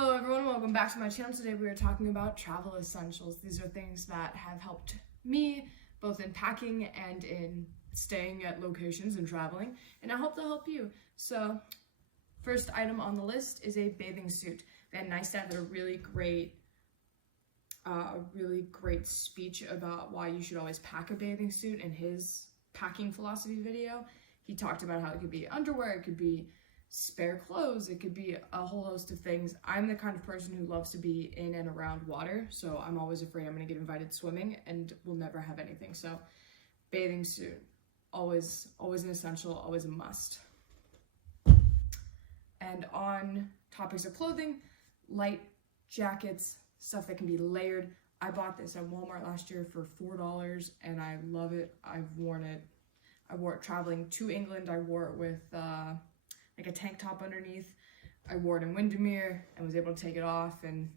Hello everyone, welcome back to my channel. Today we are talking about travel essentials. These are things that have helped me both in packing and in staying at locations and traveling, and I hope they'll help you. So first item on the list is a bathing suit. Van Neistat did a really great speech about why you should always pack a bathing suit in his packing philosophy video. He talked about how it could be underwear, it could be spare clothes, it could be a whole host of things. I'm the kind of person who loves to be in and around water, so I'm always afraid I'm going to get invited swimming and will never have anything. So bathing suit, always an essential, always a must. And on topics of clothing, light jackets, stuff that can be layered. I bought this at Walmart last year for $4 and I love it. I've worn it. I wore it traveling to England. I wore it with like a tank top underneath. I wore it in Windermere and was able to take it off and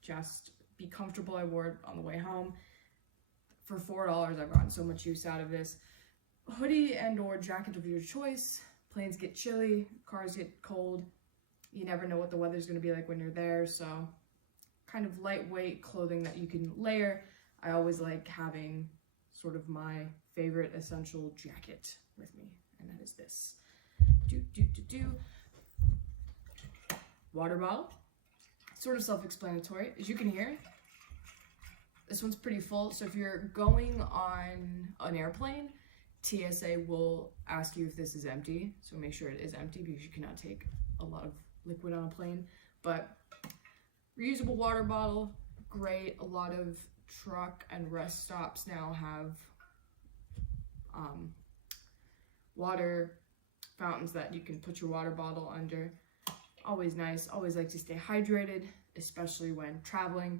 just be comfortable. I wore it on the way home. For $4, I've gotten so much use out of this. Hoodie and or jacket of your choice. Planes get chilly, cars get cold. You never know what the weather's gonna be like when you're there, so kind of lightweight clothing that you can layer. I always like having sort of my favorite essential jacket with me, and that is this. Water bottle, sort of self-explanatory. As you can hear, this one's pretty full, so if you're going on an airplane, TSA will ask you if this is empty, so make sure it is empty because you cannot take a lot of liquid on a plane. But reusable water bottle, great. A lot of truck and rest stops now have water fountains that you can put your water bottle under. Always nice. Always like to stay hydrated, especially when traveling.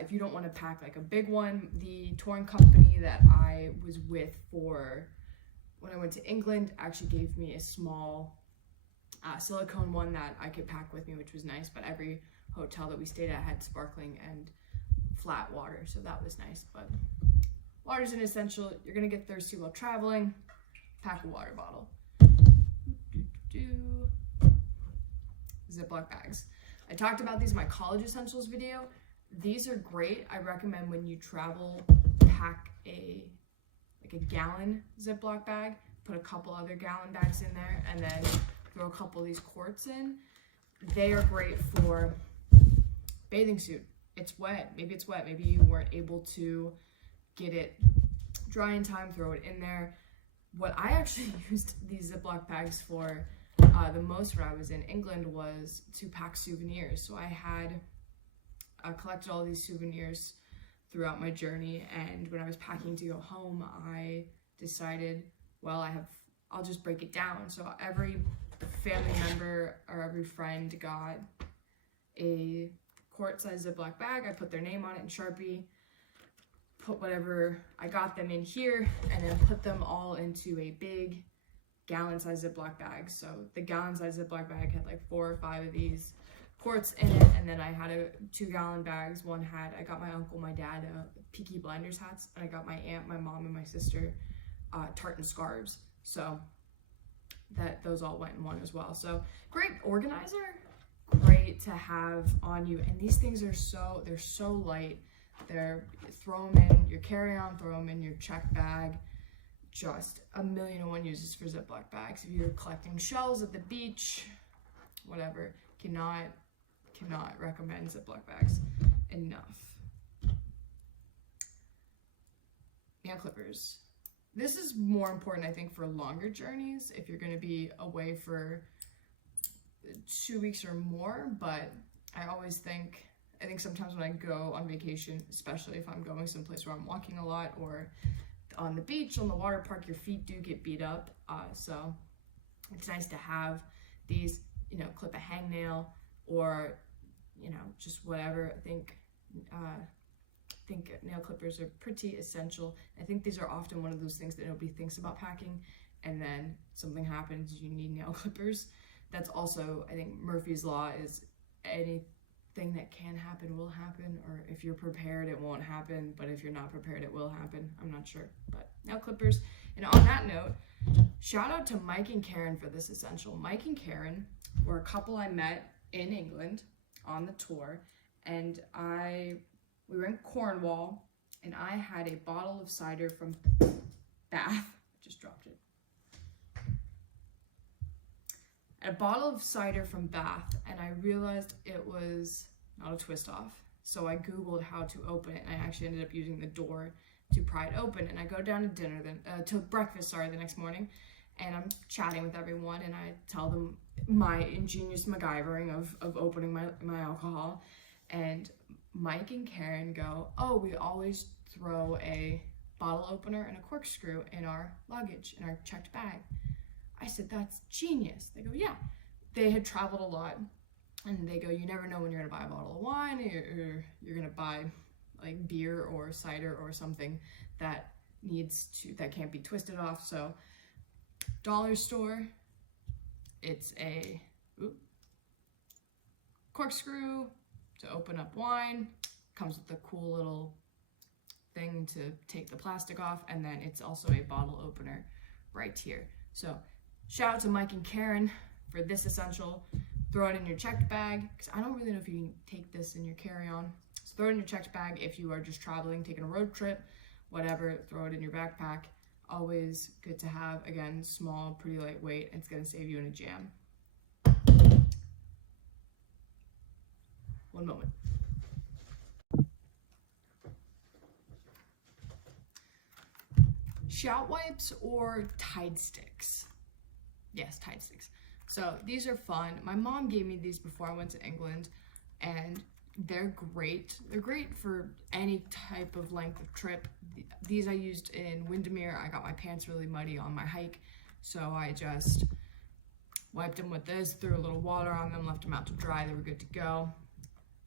If you don't want to pack like a big one, the touring company that I was with for when I went to England actually gave me a small silicone one that I could pack with me, which was nice. But every hotel that we stayed at had sparkling and flat water, so that was nice. But water's an essential. You're gonna get thirsty while traveling. Pack a water bottle. Ziploc bags. I talked about these in my college essentials video. These are great. I recommend when you travel, pack a gallon Ziploc bag, put a couple other gallon bags in there, and then throw a couple of these quarts in. They are great for bathing suit. It's wet. Maybe it's wet. Maybe you weren't able to get it dry in time. Throw it in there. What I actually used these Ziploc bags for the most when I was in England was to pack souvenirs. So I had collected all these souvenirs throughout my journey, and when I was packing to go home, I decided, well, I'll just break it down. So every family member or every friend got a quart-sized Ziploc bag. I put their name on it in Sharpie, put whatever I got them in here, and then put them all into a big gallon-sized Ziploc bag. So the gallon-sized Ziploc bag had like 4 or 5 of these quarts in it, and then I had 2-gallon bags. I got my uncle, my dad, Peaky Blinders hats, and I got my aunt, my mom, and my sister tartan scarves. So those all went in one as well. So great organizer, great to have on you. And these things are so light. Throw them in your carry-on, throw them in your check bag. Just a million and one uses for Ziploc bags. If you're collecting shells at the beach, whatever, cannot recommend Ziploc bags enough. Nail clippers. This is more important, I think, for longer journeys, if you're going to be away for 2 weeks or more. But I think sometimes when I go on vacation, especially if I'm going someplace where I'm walking a lot or on the beach, on the water park, your feet do get beat up. So it's nice to have these, clip a hangnail or, just whatever. I think nail clippers are pretty essential. I think these are often one of those things that nobody thinks about packing, and then something happens, you need nail clippers. That's also, I think, Murphy's Law is anything that can happen will happen, or if you're prepared, it won't happen, but if you're not prepared, it will happen. I'm not sure, but nail clippers. And on that note, shout out to Mike and Karen for this essential. Mike and Karen were a couple I met in England on the tour, and we were in Cornwall, and I had a bottle of cider from Bath. I just dropped it. A bottle of cider from Bath, and I realized it was not a twist off. So I Googled how to open it, and I actually ended up using the door to pry it open. And I go down to dinner to breakfast, the next morning, and I'm chatting with everyone, and I tell them my ingenious MacGyvering of opening my alcohol, and Mike and Karen go, "Oh, we always throw a bottle opener and a corkscrew in our luggage, in our checked bag." I said, "That's genius." They go, "Yeah." They had traveled a lot, and they go, "You never know when you're gonna buy a bottle of wine, or you're gonna buy like beer or cider or something that can't be twisted off." So dollar store, it's a corkscrew to open up wine, comes with a cool little thing to take the plastic off, and then it's also a bottle opener right here. So shout out to Mike and Karen for this essential. Throw it in your checked bag, because I don't really know if you can take this in your carry-on. So throw it in your checked bag if you are just traveling, taking a road trip, whatever. Throw it in your backpack. Always good to have. Again, small, pretty lightweight. It's going to save you in a jam. One moment. Shout wipes or Tide sticks? Yes, Tide sticks. So these are fun. My mom gave me these before I went to England, and they're great. They're great for any type of length of trip. These I used in Windermere. I got my pants really muddy on my hike, so I just wiped them with this, threw a little water on them, left them out to dry. They were good to go.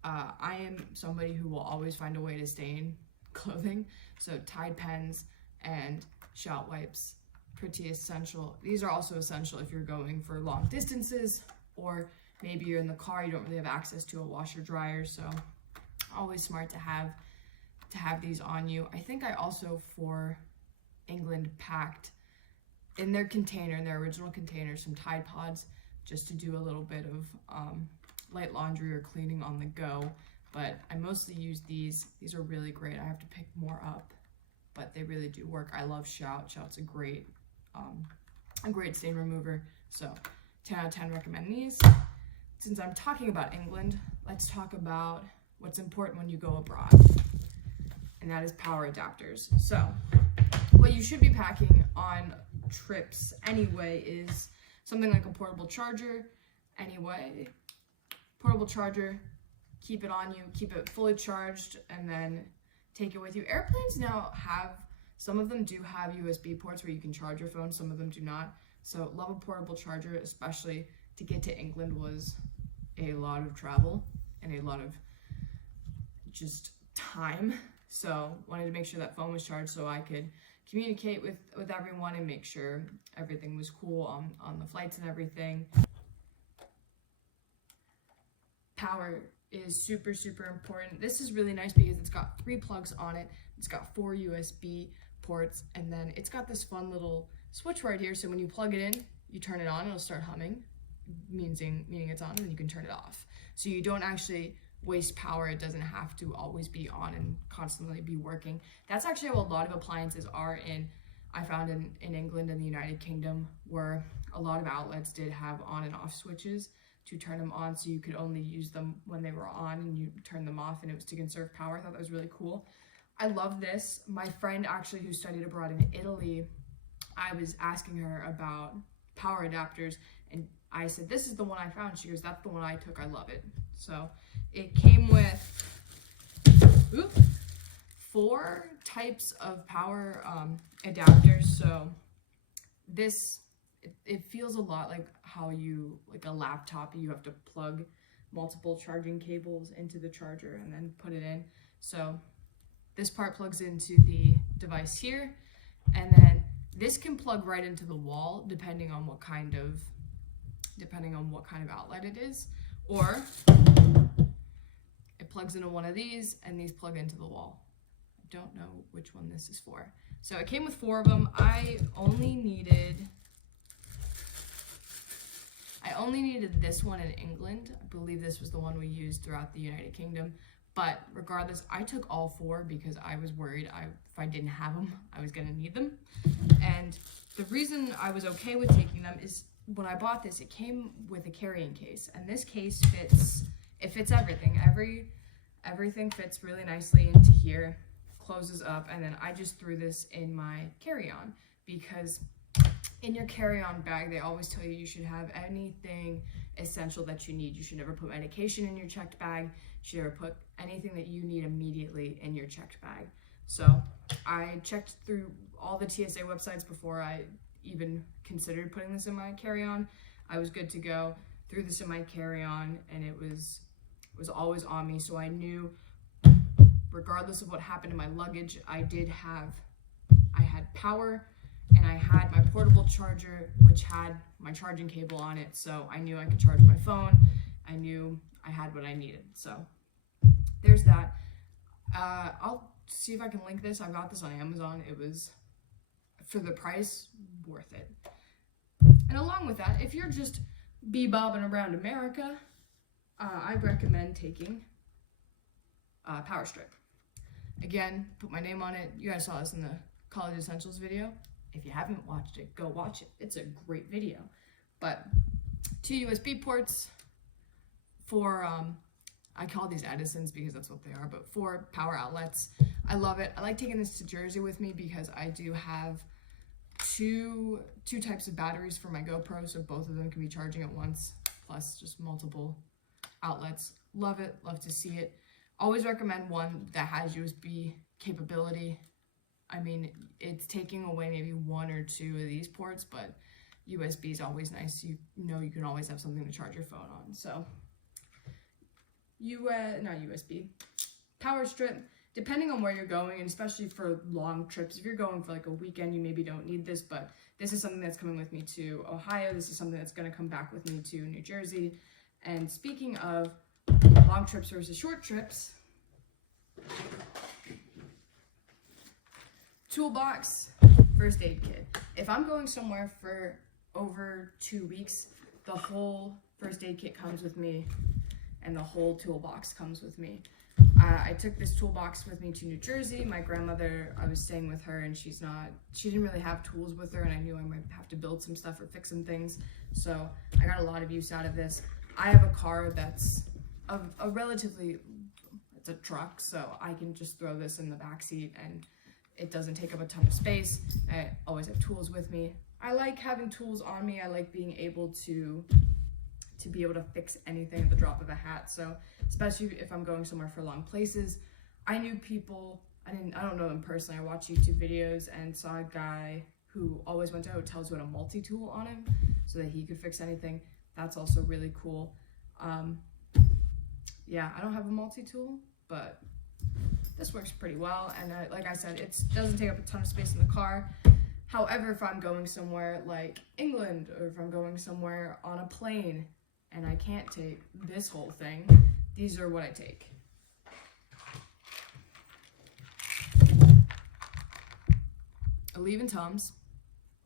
I am somebody who will always find a way to stain clothing, so Tide pens and shout wipes, pretty essential. These are also essential if you're going for long distances, or maybe you're in the car, you don't really have access to a washer dryer, so always smart to have these on you. I think I also, for England, packed in their container, in their original container, some Tide Pods, just to do a little bit of light laundry or cleaning on the go. But I mostly use these. These are really great. I have to pick more up, but they really do work. I love Shout. Shout's a great stain remover. So 10 out of 10 recommend these. Since I'm talking about England, let's talk about what's important when you go abroad, and that is power adapters. So what you should be packing on trips anyway is something like a portable charger. Anyway, portable charger, keep it on you, keep it fully charged, and then take it with you. Airplanes now some of them do have USB ports where you can charge your phone, some of them do not. So love a portable charger, especially to get to England was a lot of travel and a lot of just time. So wanted to make sure that phone was charged so I could communicate with everyone and make sure everything was cool on the flights and everything. Power is super, super important. This is really nice because it's got 3 plugs on it. It's got 4 USB ports, and then it's got this fun little switch right here. So when you plug it in, you turn it on, it'll start humming, meaning it's on, and then you can turn it off. So you don't actually waste power. It doesn't have to always be on and constantly be working. That's actually how a lot of appliances are I found in England and the United Kingdom, where a lot of outlets did have on and off switches to turn them on, so you could only use them when they were on and you turn them off, and it was to conserve power. I thought that was really cool. I love this. My friend actually who studied abroad in Italy, I was asking her about power adapters, and I said, "This is the one I found." She goes, "That's the one I took. I love it." So it came with 4 types of power adapters. So this, it feels a lot like how like a laptop, you have to plug multiple charging cables into the charger and then put it in. So this part plugs into the device here, and then this can plug right into the wall depending on what kind of outlet it is, or it plugs into one of these and these plug into the wall. I don't know which one this is for. So it came with 4 of them. I only needed I only needed this one in England. I believe this was the one we used throughout the United Kingdom. But regardless, I took all 4 because I was worried if I didn't have them, I was gonna need them. And the reason I was okay with taking them is when I bought this, it came with a carrying case, and this case fits everything. Everything fits really nicely into here, closes up, and then I just threw this in my carry-on, because in your carry-on bag, they always tell you should have anything essential that you need. You should never put medication in your checked bag. You should never put anything that you need immediately in your checked bag. So I checked through all the TSA websites before I even considered putting this in my carry-on. I was good to go, threw this in my carry-on, and it was always on me, so I knew regardless of what happened to my luggage, I had power, and I had my portable charger, which had my charging cable on it, so I knew I could charge my phone. I knew I had what I needed, so there's that. I'll see if I can link this. I got this on Amazon. It was, for the price, worth it. And along with that, if you're just bebobbing around America, I recommend taking Power Strip. Again, put my name on it. You guys saw this in the College Essentials video. If you haven't watched it, go watch it. It's a great video. But 2 USB ports, 4, I call these Edisons because that's what they are, but 4 power outlets. I love it. I like taking this to Jersey with me because I do have two types of batteries for my GoPro, so both of them can be charging at once, plus just multiple outlets. Love it, love to see it. Always recommend one that has USB capability. I mean, it's taking away maybe 1 or 2 of these ports, but USB is always nice. You know you can always have something to charge your phone on. So, not USB, Power Strip. Depending on where you're going, and especially for long trips, if you're going for like a weekend, you maybe don't need this, but this is something that's coming with me to Ohio. This is something that's going to come back with me to New Jersey. And speaking of long trips versus short trips, toolbox, first aid kit. If I'm going somewhere for over 2 weeks, the whole first aid kit comes with me, and the whole toolbox comes with me. I took this toolbox with me to New Jersey. My grandmother, I was staying with her, and she didn't really have tools with her, and I knew I might have to build some stuff or fix some things. So I got a lot of use out of this. I have a car that's a relatively, it's a truck, so I can just throw this in the back seat and it doesn't take up a ton of space. I always have tools with me. I like having tools on me. I like being able to be able to fix anything at the drop of a hat. So especially if I'm going somewhere for long places, I knew people, I don't know them personally. I watched YouTube videos and saw a guy who always went to hotels who had a multi-tool on him so that he could fix anything. That's also really cool. Yeah, I don't have a multi-tool, but this works pretty well. And like I said, it doesn't take up a ton of space in the car. However, if I'm going somewhere like England, or if I'm going somewhere on a plane and I can't take this whole thing, these are what I take. A leave and Tums,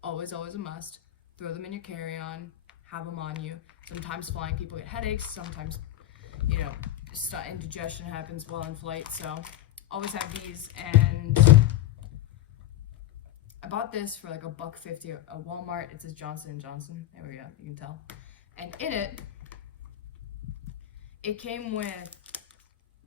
always a must. Throw them in your carry-on, have them on you. Sometimes flying people get headaches, sometimes, indigestion happens while in flight, so always have these. And I bought this for like $1.50 at Walmart. It says Johnson & Johnson. There we go, you can tell. And in it came with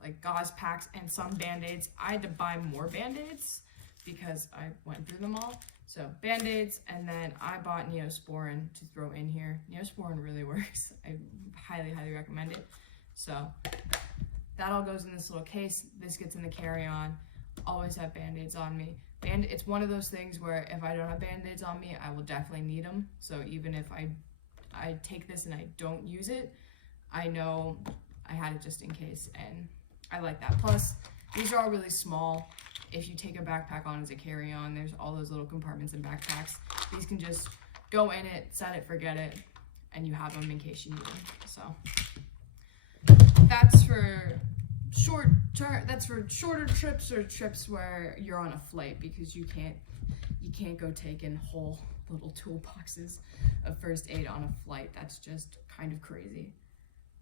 like gauze packs and some Band-Aids. I had to buy more Band-Aids because I went through them all. So Band-Aids, and then I bought Neosporin to throw in here. Neosporin really works. I highly recommend it. So that all goes in this little case. This gets in the carry-on. Always have Band-Aids on me. It's one of those things where if I don't have Band-Aids on me, I will definitely need them. So even if I take this and I don't use it, I know I had it just in case, and I like that. Plus, these are all really small. If you take a backpack on as a carry-on, there's all those little compartments in backpacks. These can just go in it, set it, forget it, and you have them in case you need them. So that's for shorter trips or trips where you're on a flight, because you can't go taking whole little toolboxes of first aid on a flight. That's just kind of crazy.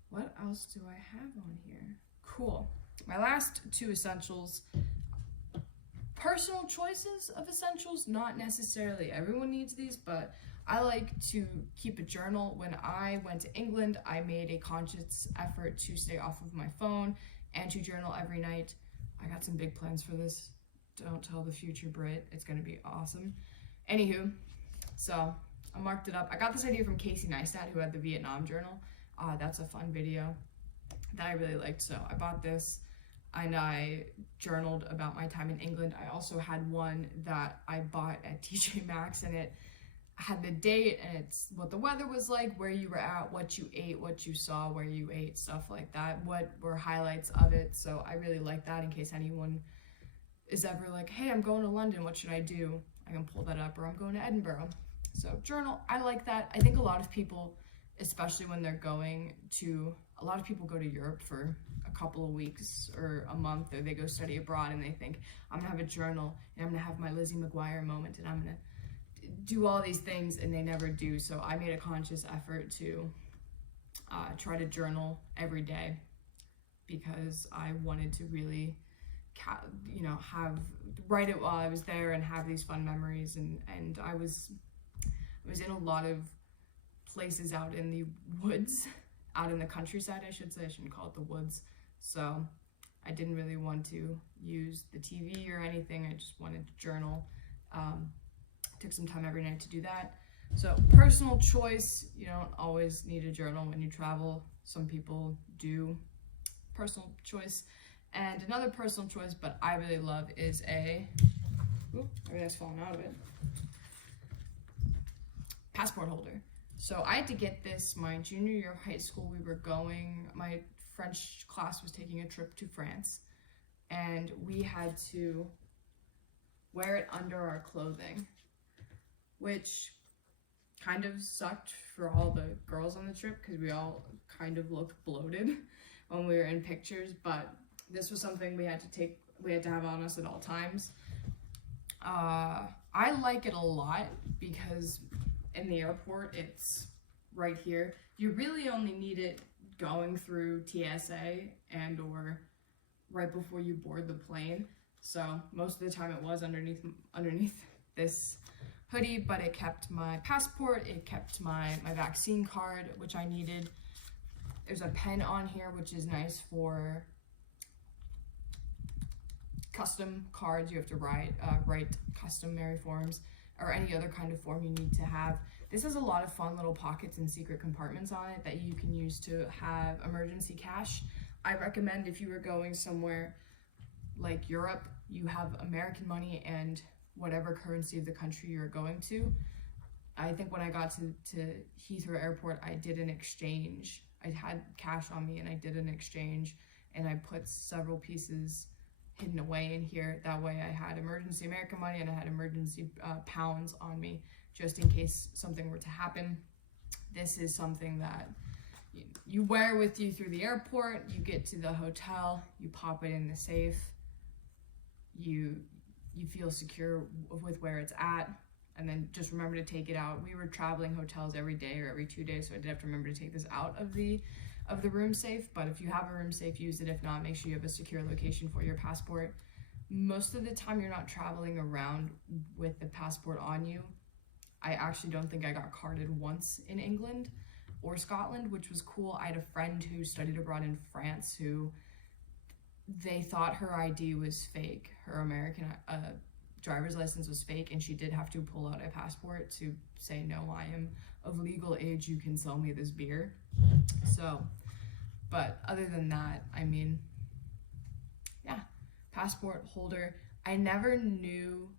What else do I have on here? Cool. My last two essentials, personal choices of essentials, not necessarily everyone needs these, but I like to keep a journal. When I went to England, I made a conscious effort to stay off of my phone and to journal every night. I got some big plans for this. Don't tell the future Brit. It's gonna be awesome. Anywho, so I marked it up. I got this idea from Casey Neistat, who had the Vietnam journal. That's a fun video that I really liked. So I bought this and I journaled about my time in England. I also had one that I bought at TJ Maxx, and it had the date and it's what the weather was like, where you were at, what you ate, what you saw, where you ate, stuff like that, what were highlights of it. So I really like that in case anyone is ever like, hey, I'm going to London, what should I do? I can pull that up. Or I'm going to Edinburgh. So journal, I like that. I think a lot of people, especially when they're going to, a lot of people go to Europe for a couple of weeks or a month, or they go study abroad and they think, I'm gonna have a journal and I'm gonna have my Lizzie McGuire moment and I'm gonna do all these things, and they never do. So I made a conscious effort to try to journal every day because I wanted to really write it while I was there and have these fun memories. And I was in a lot of places out in the woods, out in the countryside, I should say. I shouldn't call it the woods. So I didn't really want to use the TV or anything. I just wanted to journal. Took some time every night to do that. So personal choice, you don't always need a journal when you travel. Some people do. Personal choice. And another personal choice, but I really love, is everything's falling out of it. Passport holder. So I had to get this my junior year of high school. My French class was taking a trip to France, and we had to wear it under our clothing, which kind of sucked for all the girls on the trip because we all kind of looked bloated when we were in pictures, but this was something we had to have on us at all times. I like it a lot because in the airport, it's right here. You really only need it going through TSA and or right before you board the plane. So most of the time it was underneath this hoodie, but it kept my passport, it kept my vaccine card, which I needed. There's a pen on here, which is nice for custom cards. You have to write customary forms or any other kind of form you need to have. This has a lot of fun little pockets and secret compartments on it that you can use to have emergency cash. I recommend if you were going somewhere like Europe, you have American money and whatever currency of the country you're going to. I think when I got to Heathrow Airport, I did an exchange. I had cash on me and I did an exchange, and I put several pieces hidden away in here. That way I had emergency American money and I had emergency pounds on me just in case something were to happen. This is something that you wear with you through the airport. You get to the hotel, you pop it in the safe, you feel secure with where it's at, and then just remember to take it out. We were traveling hotels every day or every 2 days, so I did have to remember to take this out of the room safe. But if you have a room safe, use it. If not, make sure you have a secure location for your passport. Most of the time you're not traveling around with the passport on you. I actually don't think I got carded once in England or Scotland, which was cool. I had a friend who studied abroad in France who they thought her ID was fake. Her American driver's license was fake, and she did have to pull out a passport to say, no, I am of legal age, you can sell me this beer. So, but other than that, I mean, yeah, passport holder. I never knew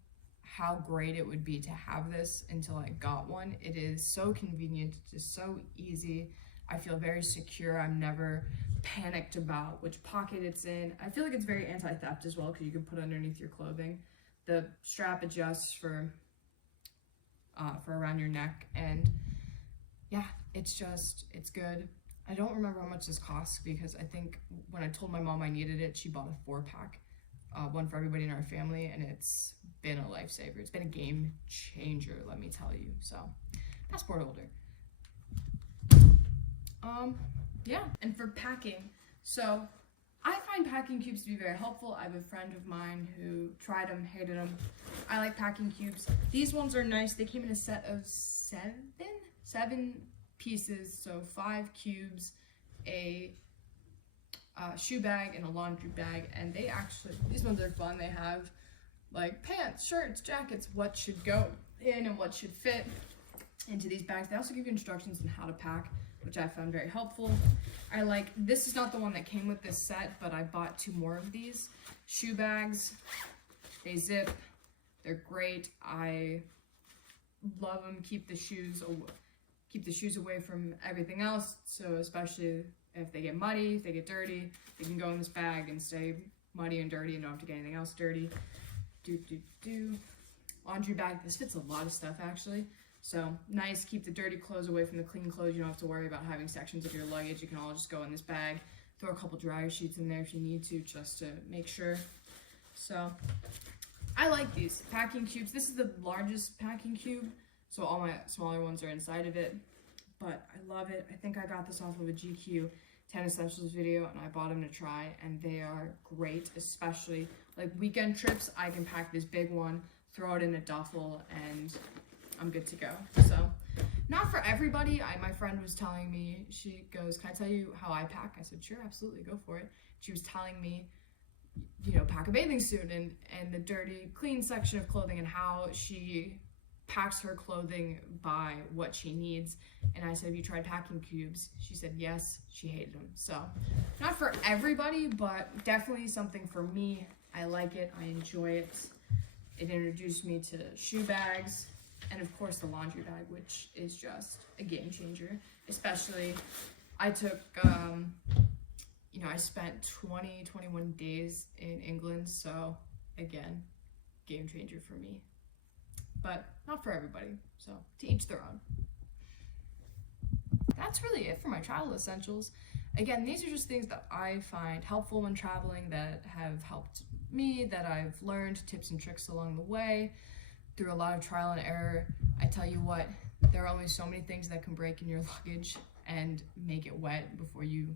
how great it would be to have this until I got one. It is so convenient, just so easy. I feel very secure. I'm never panicked about which pocket it's in. I feel like it's very anti-theft as well because you can put it underneath your clothing. The strap adjusts for around your neck, and yeah, it's good. I don't remember how much this costs because I think when I told my mom I needed it, she bought a 4-pack one for everybody in our family, and it's been a lifesaver. It's been a game changer, let me tell you. So, passport holder. Yeah, and for packing, so I find packing cubes to be very helpful. I have a friend of mine who tried them, hated them. I like packing cubes. These ones are nice. They came in a set of seven pieces, so 5 cubes, a shoe bag, and a laundry bag. And these ones are fun. They have like pants, shirts, jackets, what should go in and what should fit into these bags. They also give you instructions on how to pack, which I found very helpful. This is not the one that came with this set, but I bought 2 more of these. Shoe bags, they zip, they're great. I love them, keep the shoes away from everything else, so especially if they get muddy, if they get dirty, they can go in this bag and stay muddy and dirty and don't have to get anything else dirty. Laundry bag, this fits a lot of stuff actually. So nice, keep the dirty clothes away from the clean clothes. You don't have to worry about having sections of your luggage. You can all just go in this bag. Throw a couple dryer sheets in there if you need to, just to make sure. So I like these packing cubes. This is the largest packing cube, so all my smaller ones are inside of it. But I love it. I think I got this off of a GQ 10 Essentials video, and I bought them to try, and they are great, especially like weekend trips. I can pack this big one, throw it in a duffel, and I'm good to go. So, not for everybody. My friend was telling me, she goes, "Can I tell you how I pack?" I said, "Sure, absolutely, go for it." She was telling me, pack a bathing suit and the dirty, clean section of clothing, and how she packs her clothing by what she needs. And I said, "Have you tried packing cubes?" She said yes, she hated them. So, not for everybody, but definitely something for me. I like it, I enjoy it. It introduced me to shoe bags, and of course the laundry bag, which is just a game changer. Especially, I took, I spent 21 days in England, so again, game changer for me. But not for everybody, so to each their own. That's really it for my travel essentials. Again, these are just things that I find helpful when traveling, that have helped me, that I've learned tips and tricks along the way through a lot of trial and error. I tell you what, there are only so many things that can break in your luggage and make it wet before you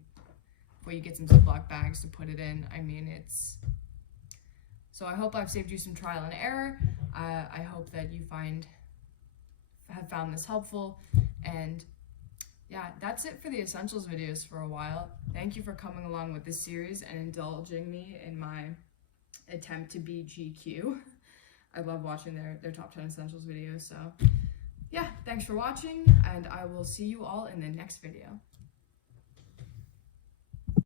get some Ziploc bags to put it in. I mean, so I hope I've saved you some trial and error. I hope that you have found this helpful, and yeah, that's it for the essentials videos for a while. Thank you for coming along with this series and indulging me in my attempt to be GQ. I love watching their top 10 essentials videos. So yeah, thanks for watching, and I will see you all in the next video.